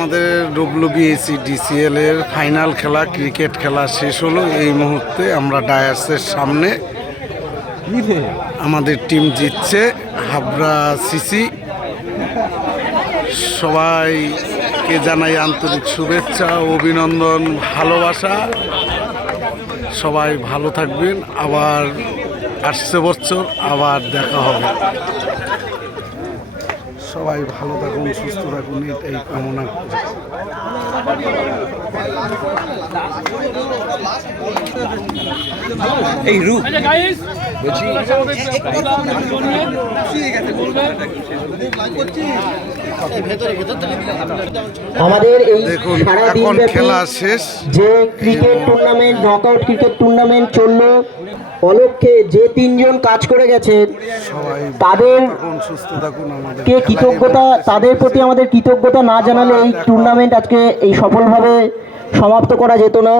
আমাদের ডব্লিউবিএসি ডিসিএল এর ফাইনাল খেলা ক্রিকেট খেলা শেষ হলো। এই মুহূর্তে আমরা ডায়াসের সামনে, আমাদের টিম জিতছে, হাবড়া সিসি। সবাইকে জানাই আন্তরিক শুভেচ্ছা, অভিনন্দন, ভালোবাসা। সবাই ভালো থাকবেন, আবার আসছে বছর আবার দেখা হবে। সবাই ভালো থাকুন, সুস্থ থাকুন, এটাই কামনা করি। এই রূপ আমাদের এই দেখুন, সারা এখন দিনব্যাপী খেলা শেষ। যে cricket tournament, knockout cricket tournament চললো, অলক্ষ্যে যে তিনজন কাজ করে গেছেন সবাই তাদের থাকুন, সুস্থ থাকুন। আমাদের কে কৃতজ্ঞতা, তাদের প্রতি আমাদের কৃতজ্ঞতা না জানালে এই টুর্নামেন্ট আজকে এই সফলভাবে সমাপ্ত করা যেত না।